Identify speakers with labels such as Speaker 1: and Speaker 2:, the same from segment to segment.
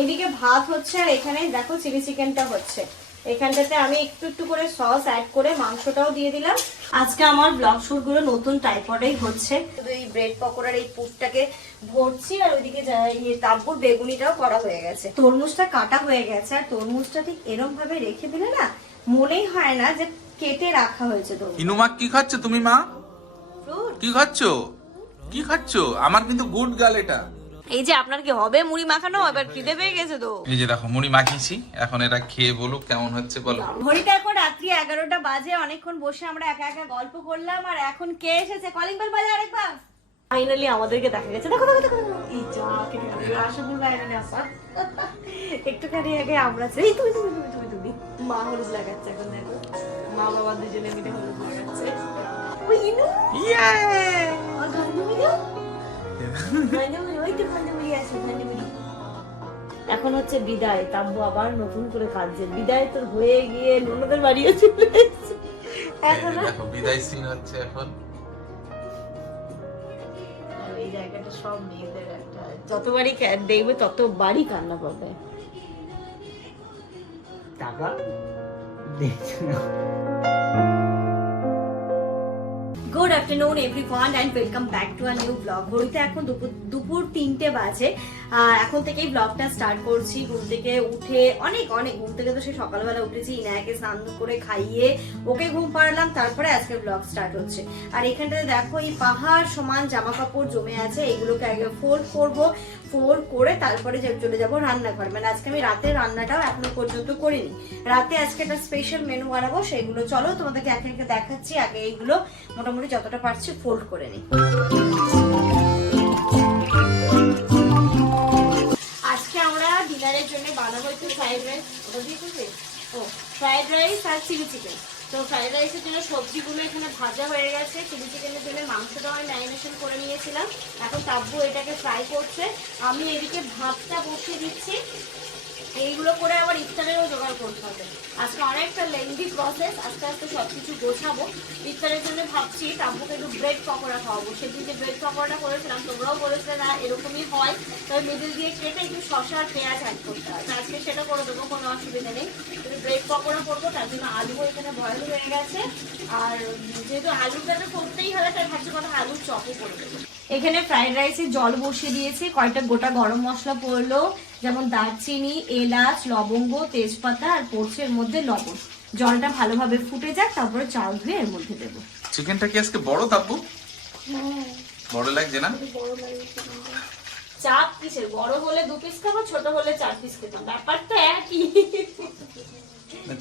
Speaker 1: এইদিকে ভাত হচ্ছে আর এখানে দেখো চিলি চিকেনটা হচ্ছে। এখানটাতে আমি একটু একটু করে সস অ্যাড করে মাংসটাও দিয়ে দিলাম। আজকে আমার ব্লগ শুটগুলো নতুন টাইপডেই হচ্ছে। এই ব্রেড পকোড়ার এই পুরটাকে ভরছি আর ওইদিকে তাব্বুর বেগুনিটাও করা হয়ে গেছে। তরমুজটা কাটা হয়ে গেছে আর তরমুজটা ঠিক এরম ভাবে রেখে দিলে না মনেই হয় না যে কেটে রাখা হয়েছে তরমুজ।
Speaker 2: ইনুমা কি খাচ্ছ তুমি মা। কি খাচ্ছ? কি খাচ্ছ? আমার কিন্তু গুড গাল এটা।
Speaker 1: এই যে আপনার কি হবে মুড়ি মাখানো? এবার খিদে পেয়ে গেছে তো।
Speaker 2: এই যে দেখো মুড়ি মাখিয়েছি। এখন এটা খেয়ে বলুক কেমন হচ্ছে বলো।
Speaker 1: ঘড়িটা এখন রাত্রি এগারোটা বাজে অনেকক্ষণ বসে আমরা একা একা গল্প করলাম আর এখন কে এসেছে? কলিং বেল বাজে আরেকবার। ফাইনালি আমাদেরকে দেখা গেছে। দেখো দেখো দেখো। এই যা কেটে গেল আশাপুর বাইরে আসা একটুখানি আগে আমরা। এই তুমি তুমি তুমি তুমি তুমি। মা হলুদ লাগাচ্ছে এখন দেখো। মা বাবা দুজনে মিলে হলুদ লাগাচ্ছে। ওই ইনু। আর গান্ধুমি এখন হচ্ছে বিদায় তাব্বু আবার নতুন করে কাঁদছে। বিদায় তোর হয়ে গিয়ে ননদের বাড়িও চলে এসেছে। এখন
Speaker 2: বিদায় সিন হচ্ছে এখন।
Speaker 1: এই জায়গাটা সব মেয়েদের একটা যতবারই দেখবে ততবারই কান্না পাবে।
Speaker 3: টাকা? দেখছি না।
Speaker 1: Good afternoon everyone and welcome back to our new blog ঘড়িতে এখন দুপুর দুপুর তিনটে বাজে। এখন থেকেই ব্লগটা স্টার্ট করছি। ঘুম থেকে উঠে অনেক অনেক ঘুম থেকে তো সে সকালবেলা উঠেছি, ইনায়াকে স্নান করে খাইয়ে ওকে ঘুম পাড়ালাম, তারপরে আজকে ব্লগ স্টার্ট হচ্ছে। আর এখানটাতে দেখো, এই পাহাড় সমান জামা কাপড় জমে আছে, এগুলোকে আগে ফোল্ড করব ফোল্ড করে তারপরে চলে যাব রান্নাঘর। মানে আজকে আমি রাতের রান্নাটাও এখনও পর্যন্ত করিনি। রাতে আজকে একটা স্পেশাল মেনু বানাবো, সেগুলো চলো তোমাদেরকে একে দেখাচ্ছি, আগে এইগুলো মোটামুটি যতটা পারছি ফোল্ড করে নিই। ডিনারের জন্য বানাবো একটু ফ্রাইড রাইস ওটা দিয়ে করবে? ও ফ্রাইড রাইস আর চিলি চিকেন তো ফ্রাইড রাইসের জন্য সবজিগুলো এখানে ভাজা হয়ে গেছে। চিলি চিকেনের জন্য মাংসটাও আমি ম্যারিনেশন করে নিয়েছিলাম। এখন তাব্বু এটাকে ফ্রাই করছে। আমি এদিকে ভাতটা বসিয়ে দিচ্ছি। এইগুলো করে আবার ইফতারেরও জোগাড় করতে হবে। আজকে অনেকটা লেন্দি প্রসেস আস্তে আস্তে সবকিছু গোছাবো। ইফতারের জন্য ভাবছি তাব্বুকে একটু ব্রেড পকোড়া খাওয়াবো। সেদিন যে ব্রেড পকোড়াটা করেছিলাম, তোমরাও বলেছিলে না, এরকমই হয়। তবে মিডিল দিয়ে কেটে একটু শশা আর পেঁয়াজ অ্যাড করতে হয় আজকে সেটা করে দেবো, কোনো অসুবিধা নেই। ব্রেড পকোড়া করব, তার জন্য আলু এখানে বয়ল হয়ে গেছে। আর যেহেতু আলুটা তো করতেই হবে, তাই ভাবছি কথা আলুর চপও করে দেবো। এখানে ফ্রাইড রাইসে জল বসিয়ে দিয়েছি কয়টা গোটা গরম মশলা পড়ল। যেমন দারচিনি এলাচ লবঙ্গ তেজপাতা আর পড়ছে মধ্যে লবণ। জলটা ভালোভাবে ফুটে যাক তারপরে চাল ধুয়ে এর মধ্যে দেব।
Speaker 2: চিকেনটা কি আজকে বড় তাব্বু? বড় লাগছে না?
Speaker 1: চাপ কিসের? বড় হলে দু পিস খাব ছোট হলে চার পিস খেতাম। ব্যাপারটা একই।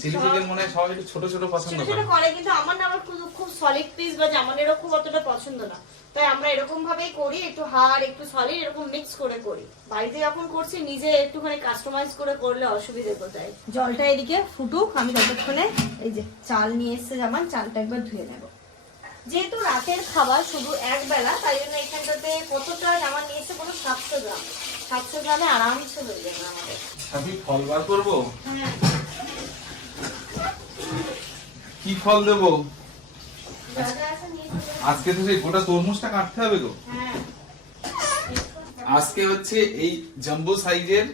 Speaker 2: চিলি চিকেন মনে হয় সবাই ছোট ছোট পছন্দ করে।
Speaker 1: করে কিন্তু আমার না আবার খুব খুব সলিড পিস বা জামানেরও খুব অতটা পছন্দ না। তাই আমরা এরকম ভাবেই করি একটু হাড় একটু সলিড এরকম মিক্স করে করি। বাড়িতে যখন করছি নিজে একটুখানি কাস্টমাইজ করে করলে অসুবিধে কোথায়? জলটা এদিকে ফুটুক আমি ততক্ষণে এই যে চাল নিয়ে এসছে জামান চালটা একবার ধুয়ে নেব। যেহেতু রাতের খাবার শুধু এক বেলা তাই জন্য এখানটাতে কতটা জামা নিয়েছে কোনো সাতশো গ্রাম। সাতশো গ্রামে আরামসে হয়ে যাবে আমাদের।
Speaker 2: আমি ফল বার করব?
Speaker 1: হ্যাঁ।
Speaker 2: কি ফল দেবো। আজকে তো সেই গোটা তরমুজটা কাটতে হবে গো।
Speaker 1: হ্যাঁ।
Speaker 2: আজকে হচ্ছে এই জাম্বো সাইজের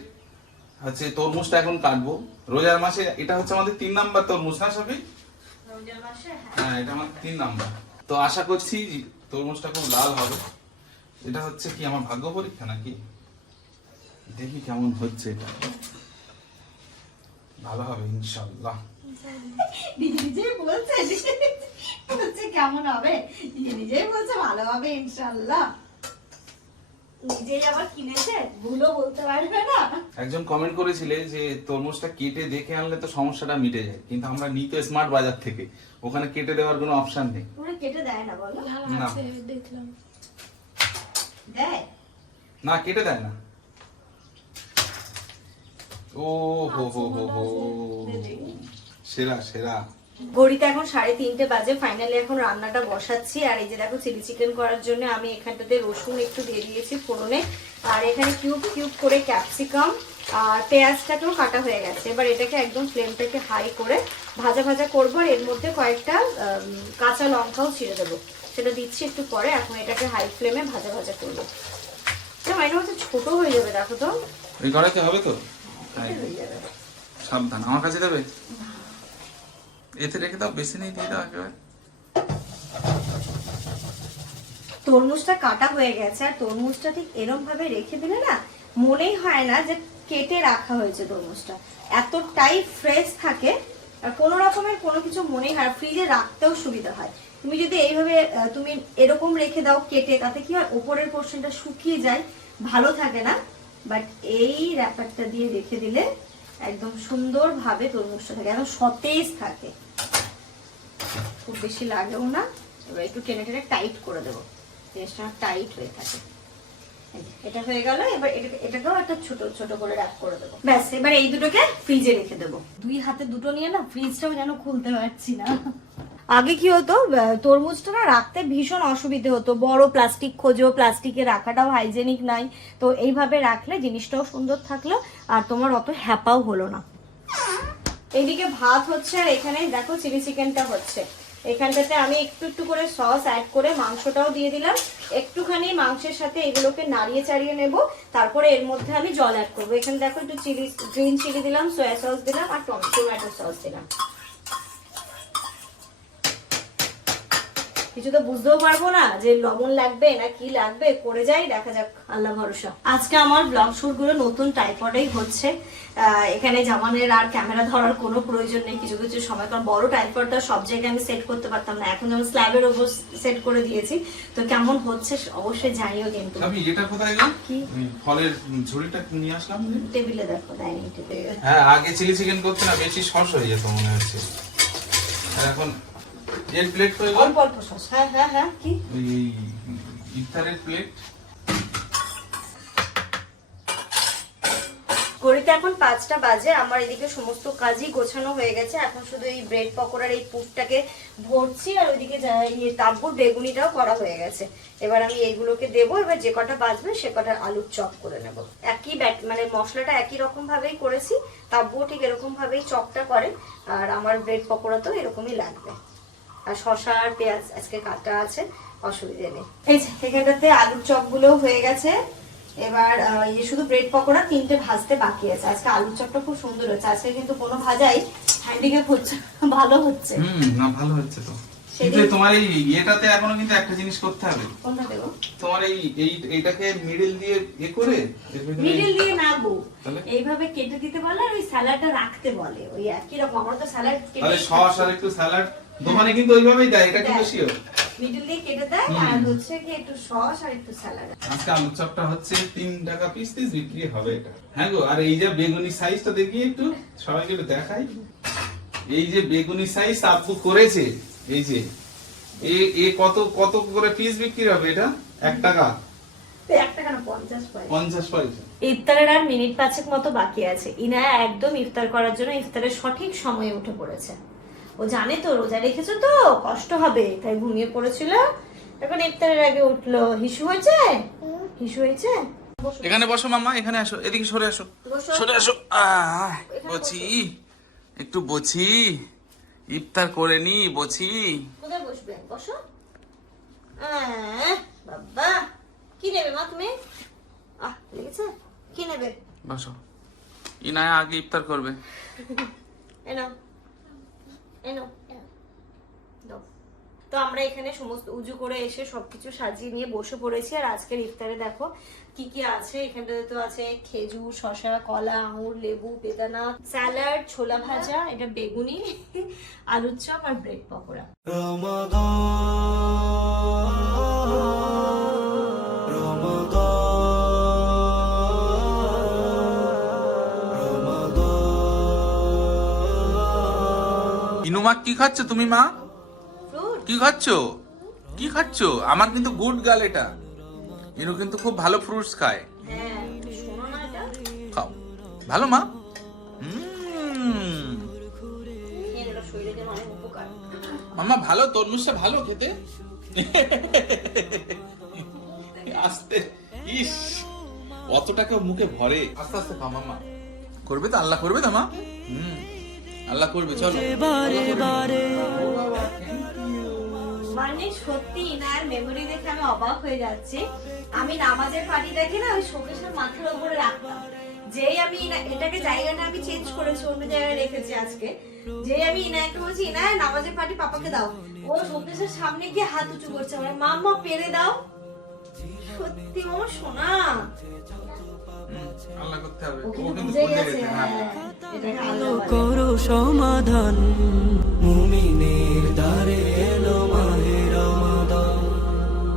Speaker 2: হচ্ছে তরমুজটা এখন কাটবো। রোজার মাসে এটা হচ্ছে আমাদের তিন নাম্বার তরমুজ না সবই
Speaker 1: হ্যাঁ।
Speaker 2: হ্যাঁ এটা আমার তিন নাম্বার। তো আশা করছি তরমুজটা খুব লাল হবে। এটা হচ্ছে কি আমার ভাগ্য পরীক্ষা নাকি? দেখি কেমন হচ্ছে এটা। ভালো হবে ইনশাল্লাহ
Speaker 1: নিজে নিজেই বলছে বলছে কেমন হবে? নিজে নিজেই বলছে ভালো হবে ইনশাল্লাহ নিজেই আবার কিনেছে ভুলও বলতে পারবে না।
Speaker 2: একজন কমেন্ট করেছিলে যে তরমুজটা কেটে দেখে আনলে তো সমস্যাটা মিটে যায় কিন্তু আমরা নিই তো স্মার্ট বাজার থেকে ওখানে কেটে দেওয়ার কোনো অপশন নেই।
Speaker 1: ওরা কেটে দেয় না বলো।
Speaker 2: না।
Speaker 1: দেয়?
Speaker 2: না কেটে দেয় না। ও হো হো হো হো। সেরা সেরা।
Speaker 1: ঘড়িতে এখন সাড়ে তিনটে বাজে ফাইনালি এখন রান্নাটা বসাচ্ছি। আর এই যে দেখো চিলি চিকেন করার জন্য আমি এখানটাতে রসুন একটু দিয়ে দিয়েছি ফোড়নে। আর এখানে কিউব কিউব করে ক্যাপসিকাম আর পেঁয়াজটাকেও কাটা হয়ে গেছে। এবার এটাকে একদম ফ্লেমটাকে হাই করে ভাজা ভাজা করব আর এর মধ্যে কয়েকটা কাঁচা লঙ্কাও ছিঁড়ে দেবো। সেটা দিচ্ছি একটু পরে এখন এটাকে হাই ফ্লেমে ভাজা ভাজা করব। এটা হচ্ছে মধ্যে ছোট হয়ে যাবে দেখো তো।
Speaker 2: কড়াইতে হবে তো।
Speaker 1: হয়ে
Speaker 2: সাবধান আমার কাছে দেবে? এতে রেখে দাও বেশি নেই দিয়ে দাও একেবারে।
Speaker 1: তরমুজটা কাটা হয়ে গেছে, আর তরমুজটা ঠিক এরম ভাবে রেখে দিলে না, মনেই হয় না যে কেটে রাখা হয়েছে তরমুজটা। এতটাই ফ্রেশ থাকে, আর কোনো রকমের কোনো কিছু মনেই হয় ফ্রিজে রাখতেও সুবিধা হয়। তুমি যদি এইভাবে তুমি এরকম রেখে দাও কেটে, তাতে কি হয়, ওপরের পোর্শনটা শুকিয়ে যায়, ভালো থাকে না বাট এই র্যাপারটা দিয়ে রেখে দিলে একদম সুন্দরভাবে তরমুজটা থাকে, একদম সতেজ থাকে। খুব বেশি লাগেও না। এবার একটু টেনে টেনে টাইট করে দেবো। জিনিসটা টাইট হয়ে থাকে। এটা হয়ে গেল, এবার এটাকে, এটাকেও একটা ছোট ছোট করে র্যাপ করে দেবো। ব্যাস, এবার এই দুটোকে ফ্রিজে রেখে দেবো। দুই হাতে দুটো নিয়ে না ফ্রিজটাও যেন খুলতে পারছি না। আগে কি হতো? তরমুজটা না রাখতে ভীষণ অসুবিধে হতো। বড় প্লাস্টিক খোঁজো প্লাস্টিকে রাখাটাও হাইজেনিক নাই। তো এইভাবে রাখলে জিনিসটাও সুন্দর থাকল, আর তোমার অত হ্যাপাও হলো না। এইদিকে ভাত হচ্ছে, আর এখানে দেখো চিলি চিকেনটা হচ্ছে। এখানটাতে আমি একটু একটু করে সস অ্যাড করে মাংসটাও দিয়ে দিলাম। একটুখানি মাংসের সাথে এগুলোকে নাড়িয়ে চাড়িয়ে নেব। তারপরে এর মধ্যে আমি জল অ্যাড করব। এখানে দেখো একটু চিলি গ্রিন চিলি দিলাম সয়া সস দিলাম, আর টমেটো সস দিলাম। কিছু তো বুঝতেও পারব না যে লবণ লাগবে না কি লাগবে করে যাই দেখা যাক আল্লাহ ভরসা। আজকে আমার ব্লগ শুটগুলো নতুন টাইপডেই হচ্ছে। এখানে জামানের আর ক্যামেরা ধরার কোনো প্রয়োজন নেই কিছু কিছু সময় কারণ বড় টাইপডটা সব জায়গায় আমি সেট করতে পারতাম না। এখন যেমন স্ল্যাবের ওপর সেট করে দিয়েছি তো কেমন হচ্ছে অবশ্যই জানিও কিন্তু।
Speaker 2: আমি এটা কোথায় গেল?
Speaker 1: কি?
Speaker 2: ফলের ঝুড়িটা নিয়ে আসলাম
Speaker 1: টেবিলে দেখো ডাইনিং টেবিলে
Speaker 2: হ্যাঁ আগে চিলি চিকেন করতে না বেশি সস হয়ে যেত মনে হচ্ছে। এখন এর প্লেট গেল
Speaker 1: অল্প অল্প সস। হ্যাঁ হ্যাঁ হ্যাঁ কি?
Speaker 2: ওই ইফতারের প্লেট।
Speaker 1: ঘড়িতে এখন পাঁচটা বাজে আমার এদিকে সমস্ত কাজই গোছানো হয়ে গেছে। এখন শুধু এই ব্রেড পকোড়ার এই পুরটাকে ভরছি আর ওইদিকে যা- ইয়ে তাব্বুর বেগুনিটাও করা হয়ে গেছে। এবার আমি এইগুলোকে দেবো এবার যে কটা বাজবে সে কটা আলুর চপ করে নেব। একই ব্যাট মানে মশলাটা একই রকম ভাবেই করেছি তাব্বুও ঠিক এরকম ভাবেই চপটা করে আর আমার ব্রেড পকোড়া তো এরকমই লাগবে। আর শশা আর পেঁয়াজ আজকে কাটা আছে অসুবিধে নেই। এই যে এখানটাতে আলুর চপগুলো হয়ে গেছে। এবার ইয়ে শুধু ব্রেড পকোড়া তিনটে ভাজতে বাকি আছে। আজকে আলুর চপটা খুব সুন্দর হচ্ছে আজকে কিন্তু কোনো ভাজাই হ্যান্ডিক্যাপ হচ্ছে ভালো হচ্ছে।
Speaker 2: হুম না ভালো হচ্ছে তো। কিন্তু তোমার এই ইয়েটাতে এখনও কিন্তু একটা জিনিস করতে হবে।
Speaker 1: কোনটা দেবো?
Speaker 2: তোমার এই এই এইটাকে মিডল দিয়ে এ করে
Speaker 1: মিডিল দিয়ে না গো এইভাবে কেটে দিতে বলে আর ওই স্যালাডটা রাখতে বলে। ওই একই রকম আমরা তো স্যালাড
Speaker 2: তাহলে সস আর একটু স্যালাড দোকানে কিন্তু ওইভাবেই দেয় এটা কিন্তু শিওর
Speaker 1: মিডিল দিয়ে কেটে দেয় আর হচ্ছে কি একটু সস আর একটু স্যালাড
Speaker 2: আজকে আলুর চপটা হচ্ছে তিন টাকা পিস পিস বিক্রি হবে এটা। হ্যাঁ গো আর এই যে বেগুনি সাইজটা দেখি একটু সবাইকে একটু দেখাই। এই যে বেগুনি সাইজ আব্বু করেছে এই যে এ এ কত কত করে পিস বিক্রি হবে এটা? এক টাকা।
Speaker 1: এক টাকা না পঞ্চাশ পয়সা। ইফতারের আর মিনিট পাঁচেক মতো বাকি আছে। ইনায়া একদম ইফতার করার জন্য ইফতারের সঠিক সময়ে উঠে পড়েছে। ও জানে তো রোজা রেখেছো তো কষ্ট হবে তাই ঘুমিয়ে পড়েছিল। এখন ইফতারের আগে উঠল। হিসু হয়েছে? হিসু হয়েছে?
Speaker 2: এখানে বসো মামা এখানে আসো এদিকে সরে আসো। সরে আসো। বছি একটু বছি। ইফতার করে নি বছি।
Speaker 1: কোথায় বসবে? বসো। বাবা। কি নেবে মা তুমি? আহ লেগেছে? কি নেবে?
Speaker 2: বসো। ইনায়া আগে ইফতার করবে।
Speaker 1: এনো তো আমরা এখানে সমস্ত উজু করে এসে সবকিছু সাজিয়ে নিয়ে বসে পড়েছি। আর আজকের ইফতারে দেখো কি কি আছে। এখানটাতে তো আছে খেজুর শশা কলা, আঙুর, লেবু, বেদানা, স্যালাড, ছোলা ভাজা, এটা বেগুনি, আলুর চপ আর ব্রেড পকোড়া।
Speaker 2: ইনুমা কি খাচ্ছ তুমি মা? কি খাচ্ছ? কি খাচ্ছ? আমার কিন্তু গুড গাল এটা। ইনু কিন্তু খুব ভালো ফ্রুটস খায়।
Speaker 1: হ্যাঁ
Speaker 2: খাও। ভালো মা? মামা ভালো? তরমুজটা ভালো খেতে? আস্তে। ইস অতটাকে মুখে ভরে। আস্তে আস্তে খাও মামা। করবে তো? আল্লাহ করবে তো মা? হুম। আল্লাহ করবে চলো।
Speaker 1: মানে সত্যি ইনার মেমোরি দেখে আমি অবাক হয়ে যাচ্ছি। আমি নামাজের পার্টিটাকে না ওই শোকেশের মাথার উপরে রাখতাম। যেই আমি ইনা- এটাকে জায়গাটা আমি চেঞ্জ করেছি অন্য জায়গায় রেখেছি আজকে। যেই আমি ইনায়কে বলছি ইনায় নামাজের পাটি পাপাকে দাও। ও শোকেসের সামনে গিয়ে হাত উঁচু করছে। মানে মাম্মা পেরে দাও। সত্যি মামা সোনা
Speaker 2: আল্লাহ করতে হবে।
Speaker 1: ও কিন্তু বুঝে গেছে।
Speaker 4: করো সমাধান মুমিনের দ্বারে এলো মাহে রমাদান।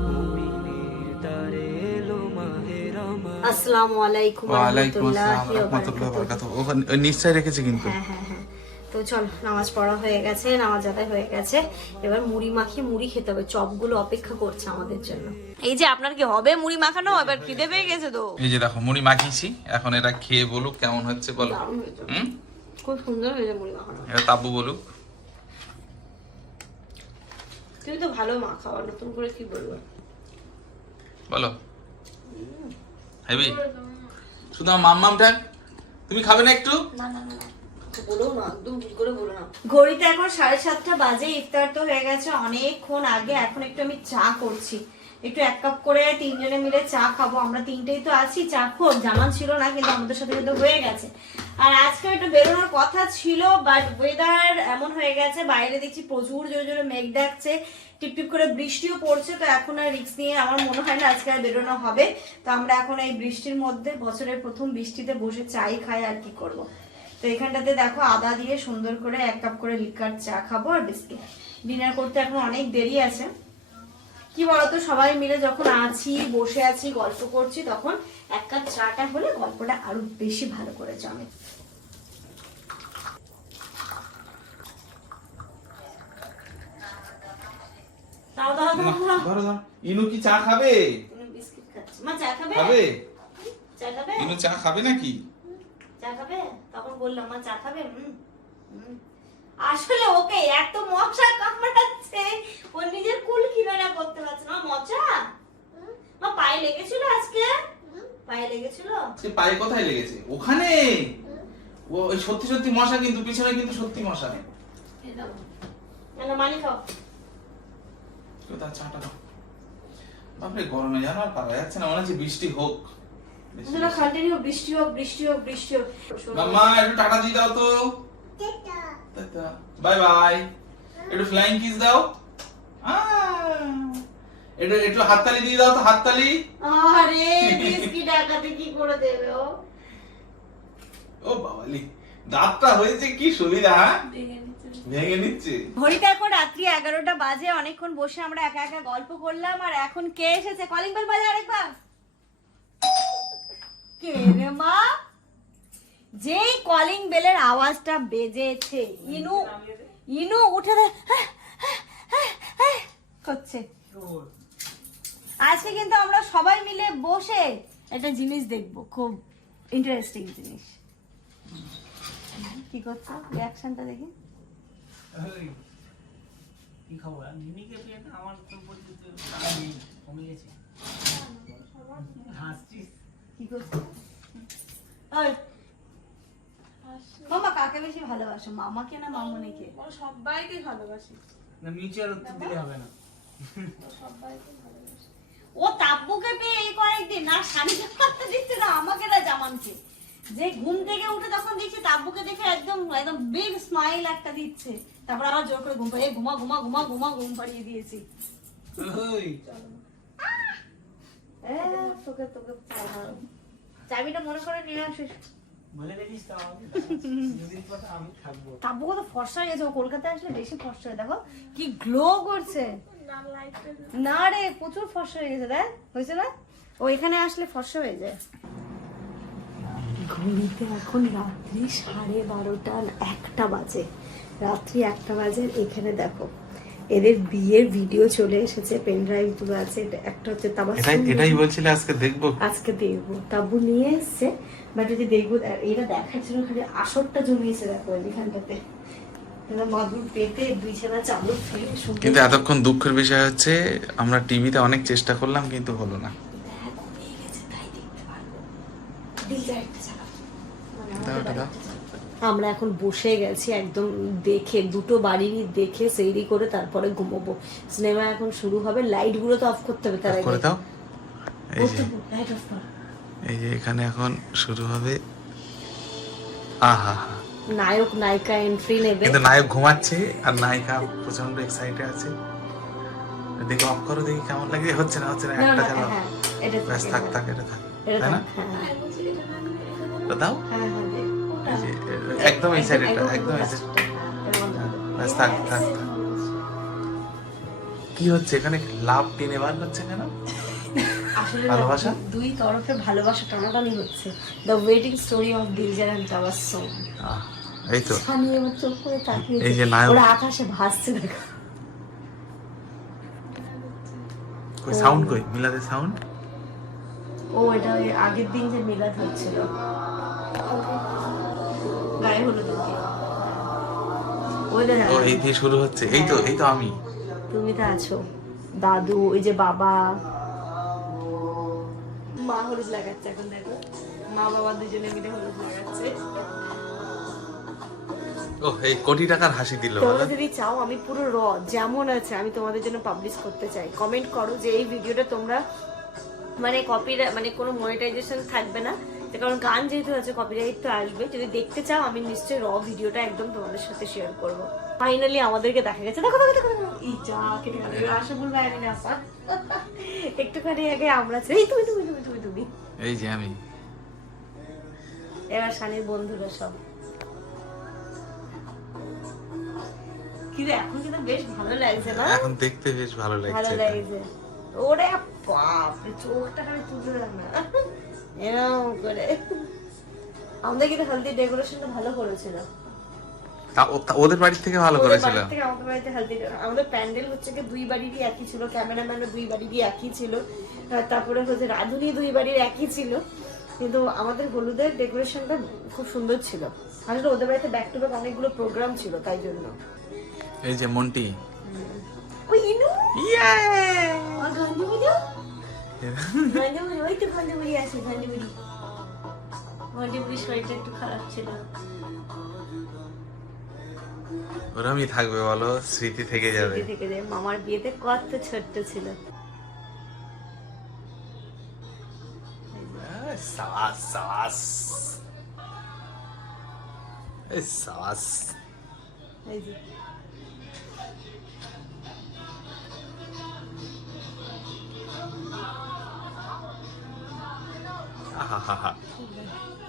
Speaker 4: মুমিনের দ্বারে এলো মাহে রমাদান।
Speaker 1: আসসালামু আলাইকুম
Speaker 2: ওয়ালাইকুম
Speaker 1: আলাইকুম
Speaker 2: আসসালাম
Speaker 1: ওয়া
Speaker 2: রাহমাতুল্লাহি ওয়া
Speaker 1: বারাকাতুহু।
Speaker 2: নিশ্চয় রেখেছে কিন্তু।
Speaker 1: হ্যাঁ হ্যাঁ হ্যাঁ। তো চল নামাজ পড়া হয়ে গেছে নামাজ আদায় হয়ে গেছে। এবার মুড়ি মাখিয়ে মুড়ি খেতে হবে চপগুলো অপেক্ষা করছে আমাদের জন্য। এই যে আপনার কি হবে মুড়ি মাখানো? এবার খিদে পেয়ে গেছে তো।
Speaker 2: এই যে দেখো মুড়ি মাখিয়েছি এখন এটা খেয়ে বলুক কেমন হচ্ছে বলো। হুম?
Speaker 1: খুব সুন্দর হয়েছে মুড়ি মাখানো।
Speaker 2: এটা তাব্বু বলুক।
Speaker 1: তুমি তো ভালো মা খাওয়া নতুন করে কি বলব?
Speaker 2: বলো। হেবি শুধু আমার মাম্মামটা তুমি খাবে না একটু?
Speaker 1: না না না। না। ঘড়িতে এখন সাড়ে সাতটা বাজে, ইফতার তো হয়ে গেছে অনেকক্ষণ আগে, এখন একটু আমি চা করছি। একটু এক কাপ করে তিনজনে মিলে চা খাব, আমরা তিনটেই তো আছি, চা খোর জামান ছিল না, কিন্তু আমাদের সাথে কিন্তু হয়ে গেছে। আর আজকে একটু বেরোনোর কথা ছিল বাট ওয়েদার এমন হয়ে গেছে, বাইরে দেখছি প্রচুর জোরে জোরে মেঘ ডাকছে, টিপটিপ করে বৃষ্টিও পড়ছে, তো এখন আর রিক্স নিয়ে আমার মনে হয় না আজকে আর বেরোনো হবে। তো আমরা এখন এই বৃষ্টির মধ্যে বছরের প্রথম বৃষ্টিতে বসে চাই, খাই আর কি করব। তো এখানটাতে দেখো আদা দিয়ে সুন্দর করে এক কাপ করে লিকার চা খাব আর বিস্কিট। ডিনার করতে এখন অনেক দেরি আছে। কি বলতো সবাই মিলে যখন আছি বসে আছি গল্প করছি তখন এক কাপ চাটা হলে গল্পটা আরও বেশি ভালো করে জমে।
Speaker 2: ইনু কি চা খাবে? ইনু চা খাবে নাকি?
Speaker 1: চা খাবে? তখন বললাম মা চা খাবে? হুম। আসলে ওকে এত মশা কামড়াচ্ছে ও নিজের কুল কিনারা করতে পারছে না। মজা? মা পায়ে লেগেছিল আজকে? পায়ে লেগেছিল?
Speaker 2: সে পায়ে কোথায় লেগেছে? ওখানে? ও ওই সত্যি সত্যি মশা কিন্তু পিছনে কিন্তু সত্যি মশা।
Speaker 1: নেই মানি খাও।
Speaker 2: তার চাটা দাও। বাপরে গরমে জানো আর পারা যাচ্ছে না মনে হচ্ছে বৃষ্টি হোক। বেশি।
Speaker 1: কন্টিনিউ বৃষ্টি হোক বৃষ্টি হোক বৃষ্টি হোক।
Speaker 2: মাম্মা একটু টাটা দিয়ে দাও তো। Bye bye. একটু ফ্লাইং কিস দাও। একটু একটু হাততালি দিয়ে দাও তো হাততালি।
Speaker 1: আরে বিস্কিট একাতে কি করে দেবে ও?
Speaker 2: ও বাবালি দাঁতটা হয়েছে কি সুবিধা হ্যাঁ? ভেঙে নিচ্ছে।
Speaker 1: ঘড়িতে এখন রাত্রি এগারোটা বাজে অনেকক্ষণ বসে আমরা একা একা গল্প করলাম আর এখন কে এসেছে? কলিং বেল বাজে আরেকবার। কে যেই কলিং বেলের আওয়াজটা বেজেছে, ইনু ইনু উঠে করছে। আজকে কিন্তু আমরা সবাই মিলে বসে একটা জিনিস দেখব, খুব ইন্টারেস্টিং জিনিস। কি করছ? রিয়াকশনটা দেখি।
Speaker 3: কি আমার তো হাসছিস?
Speaker 1: কি করছ? মামা কাকে বেশি ভালোবাসো? মামাকে না মামুনিকে?
Speaker 5: ও সবাইকে ভালোবাসে।
Speaker 3: না মিউচুয়াল উত্তর দিলে হবে না।
Speaker 1: ও তাব্বুকে পেয়ে এই কয়েকদিন না পাত্তা দিচ্ছে না আমাকে না জামানকে। যে ঘুম থেকে উঠে তখন দেখছি তাব্বুকে দেখে একদম একদম বিগ স্মাইল একটা দিচ্ছে। তারপর আবার জোর করে ঘুম পাড়িয়ে ঘুমা ঘুমা ঘুমা ঘুমা ঘুম পাড়িয়ে দিয়েছি। তোকে তোকে চাবিটা মনে করে নিয়ে আসিস।
Speaker 3: বলে দেখিস তো দুদিন পর আমি থাকব।
Speaker 1: তাব্বু কত ফর্সা হয়ে গেছে কলকাতায় আসলে বেশি ফর্সা হয় দেখো কি গ্লো করছে। না রে প্রচুর ফর্সা হয়ে গেছে দেখ হয়েছে না? ও এখানে আসলে ফর্সা হয়ে যায়। ঘড়িতে এখন রাত্রি সাড়ে বারোটা একটা বাজে। রাত্রি একটা বাজে এখানে দেখো। এদের বিয়ের ভিডিও চলে এসেছে পেন ড্রাইভগুলো আছে একটা হচ্ছে তাবা
Speaker 2: এটাই এটাই বলছিলে আজকে দেখব?
Speaker 1: আজকে দেখব। তাবু নিয়ে এসেছে বাট যদি দেখব এটা দেখার জন্য খালি আসরটা জমিয়েছে দেখো এখানটাতে।
Speaker 2: কিন্তু এতক্ষণ দুঃখের বিষয় হচ্ছে আমরা টিভিতে অনেক চেষ্টা করলাম কিন্তু হলো না
Speaker 1: দেখ, ঘুমিয়ে গেছে, তাই দেখতে পারব। ডিজাইনটা চালাও। মানে
Speaker 2: দাও,
Speaker 1: আমাদের
Speaker 2: ওটা দাও।
Speaker 1: বাড়িতে চালাও। আমরা এখন বসে গেছি একদম দেখে দুটো বাড়িরই দেখে সেইরি করে তারপরে ঘুমোবো। সিনেমা এখন শুরু হবে লাইটগুলো তো অফ করতে হবে তার আগে।
Speaker 2: করে দাও। এই যে এখানে এখন শুরু হবে। আহা
Speaker 1: নায়ক নায়িকা এন্ট্রি নেবে।
Speaker 2: কিন্তু নায়ক ঘুমাচ্ছে আর নায়িকা প্রচণ্ড এক্সাইটেড আছে। দেখো অফ করো দেখি কেমন লাগে। হচ্ছে না হচ্ছে না একটা চালাও
Speaker 1: হ্যাঁ এটা
Speaker 2: ব্যাস থাক থাক এটা থাক তাই না?
Speaker 1: হ্যাঁ।
Speaker 2: দাও।
Speaker 1: হ্যাঁ হ্যাঁ
Speaker 2: একদম এই সাইড এটা একদম এই। ব্যাস থাক থাক। কি হচ্ছে এখানে? লাভ টেনে বার হচ্ছে কেন? ভালোবাসা?
Speaker 1: দুই তরফে ভালোবাসা টানাটানি হচ্ছে। The waiting story of Diljar and Tabassum
Speaker 2: এই তো।
Speaker 1: চোখ করে তাকিয়ে
Speaker 2: এই যে নায়ক-
Speaker 1: ওরা আকাশে ভাসছে দেখো।
Speaker 2: কই সাউন্ড কই? মিলাদের সাউন্ড
Speaker 1: ও এটা আগের দিন যে মিলাদ হচ্ছিল। গায়ে হলুদ দিয়ে ওই
Speaker 2: এই দিয়ে শুরু হচ্ছে। এই তো এই তো আমি।
Speaker 1: তুমি তো আছো। দাদু ওই যে বাবা। মা হলুদ লাগাচ্ছে এখন দেখো। মা বাবা দুজনে মিলে হলুদ লাগাচ্ছে।
Speaker 2: ও এই কোটি টাকার হাসি দিল
Speaker 1: তোমরা যদি চাও আমি পুরো র যেমন আছে আমি তোমাদের জন্য পাবলিশ করতে চাই। কমেন্ট করো যে এই ভিডিওটা তোমরা মানে কপি মানে কোনো মনিটাইজেশন থাকবে না। কারণ গান যেহেতু আছে কপিরাইট তো আসবে। যদি দেখতে চাও আমি নিশ্চয়ই র ভিডিওটা একদম তোমাদের সাথে শেয়ার করব। ফাইনালি আমাদেরকে দেখা গেছে। দেখো দেখো দেখো দেখো। এই যা কেটে গেল। এবার আসা আমি না একটুখানি আগে আমরা এই তুমি তুমি তুমি তুমি তুমি।
Speaker 2: এই যে আমি।
Speaker 1: এবার শানির বন্ধুরা সব। কিন্তু এখন কিন্তু বেশ ভালো লাগছে না?
Speaker 2: এখন দেখতে বেশ ভালো
Speaker 1: ভালো।
Speaker 2: লাগছে।
Speaker 1: ওরে বাপ চোখটা খালি তুলে না। এরকম করে। আমাদের কিন্তু হেলদি ডেকোরেশনটা ভালো করেছিল।
Speaker 2: ওদের বাড়ির থেকে ভালো করেছিল?
Speaker 1: আমাদের বাড়িতে হেলদি আমাদের প্যান্ডেল হচ্ছে কি দুই বাড়িরই একই ছিল ক্যামেরাম্যানও দুই বাড়িরই একই ছিল। তারপরে হচ্ছে রাধুনি দুই বাড়ির একই ছিল। কিন্তু আমাদের হলুদের ডেকোরেশনটা খুব সুন্দর ছিল। আসলে ওদের বাড়িতে ব্যাক টু ব্যাক অনেকগুলো প্রোগ্রাম ছিল তাই জন্য।
Speaker 2: এই যে মন্টি।
Speaker 1: ওই ইনু। আর গান্ধীবুড়ি ওই তো গান্ধীবুড়ি আছে গান্ধীবুড়ি গান্ধীবুড়ির শরীরটা একটু খারাপ ছিল।
Speaker 2: ওরমই থাকবে বলো স্মৃতি থেকে যাবে।
Speaker 1: স্মৃতি থেকে যায় মামার বিয়েতে কত ছোট্ট ছিল।
Speaker 2: সাবাস সাবাস। এই সাবাস।
Speaker 1: এই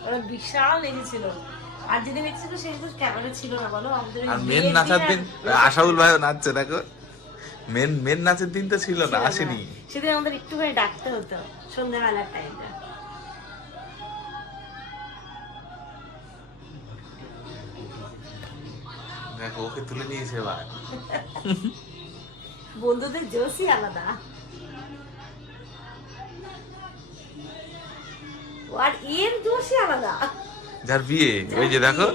Speaker 1: ওরা বিশাল নেচেছিল আর যেদিন ক্যামেরা ছিল না বলো? আমাদের ওই
Speaker 2: আর মেন নাচার দিন আশাউল ভাইও নাচছে দেখো। মেন মেন নাচের দিন তো ছিল না
Speaker 1: ছিল না।
Speaker 2: আসেনি।
Speaker 1: সেদিন আমাদের একটুখানি ডাকতে হতো সন্ধ্যাবেলার টাইমটা
Speaker 2: দেখো ওকে তুলে নিয়েছে এবার।
Speaker 1: বন্ধুদের জোশই আলাদা। আর এর আলাদা।
Speaker 2: যার বিয়ে ওই যে দেখো।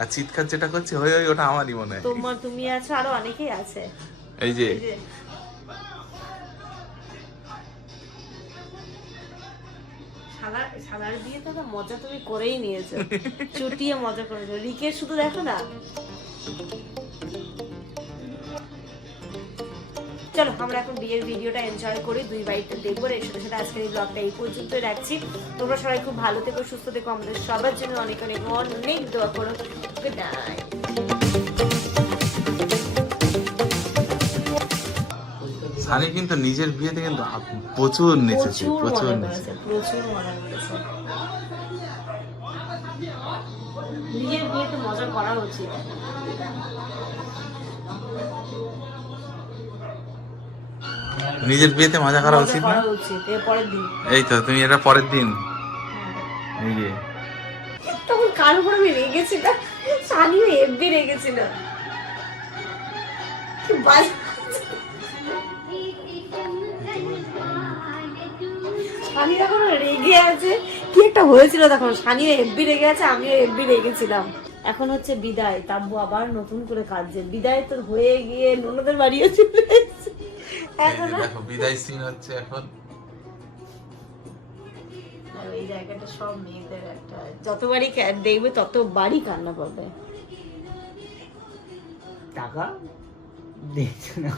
Speaker 2: আর চিৎকার যেটা করছে হই ওটা আমারই মনে হয়।
Speaker 1: তোমার তুমি আছো আরও অনেকেই আছে।
Speaker 2: এই যে
Speaker 1: করেই নিয়েছো চুটিয়ে মজা করেছ রিকের শুধু দেখো না। চলো আমরা এখন বিয়ের ভিডিওটা এনজয় করি দুই বাড়িটা দেখব। এর সাথে সাথে আজকের এই ব্লগটা এই রাখছি। তোমরা সবাই খুব ভালো থেকো সুস্থ থেকো। আমাদের সবার জন্য অনেক অনেক অনেক দোয়া করো। গুড নাইট
Speaker 2: কিন্তু নিজের বিয়েতে কিন্তু প্রচুর নেচেছে
Speaker 1: প্রচুর
Speaker 2: নেচেছে।
Speaker 1: করেছে প্রচুর মজা করেছে মজা করা উচিত।
Speaker 2: নিজের বিয়েতে মজা করা উচিত না? এই তো তুমি এটা পরের দিন। এই যে।
Speaker 1: তখন কার উপর আমি রেগেছিলাম? Sanyo FB রেগেছিল। কি বাজে সানি এখন রেগে আছে। কি একটা হয়েছিল তখন? সানিও এফবি রেগে আছে আমিও এফবি রেগেছিলাম। এখন হচ্ছে বিদায়। তাব্বু আবার নতুন করে কাঁদছে। বিদায় তোর হয়ে গিয়ে ননদের বাড়িও চলে এসেছে। এখন
Speaker 2: দেখো বিদায় সিন হচ্ছে এখন।
Speaker 1: এই জায়গাটা সব মেয়েদের একটা যতবারই দেখবে ততবারই কান্না পাবে।
Speaker 3: টাকা? দেখছ না।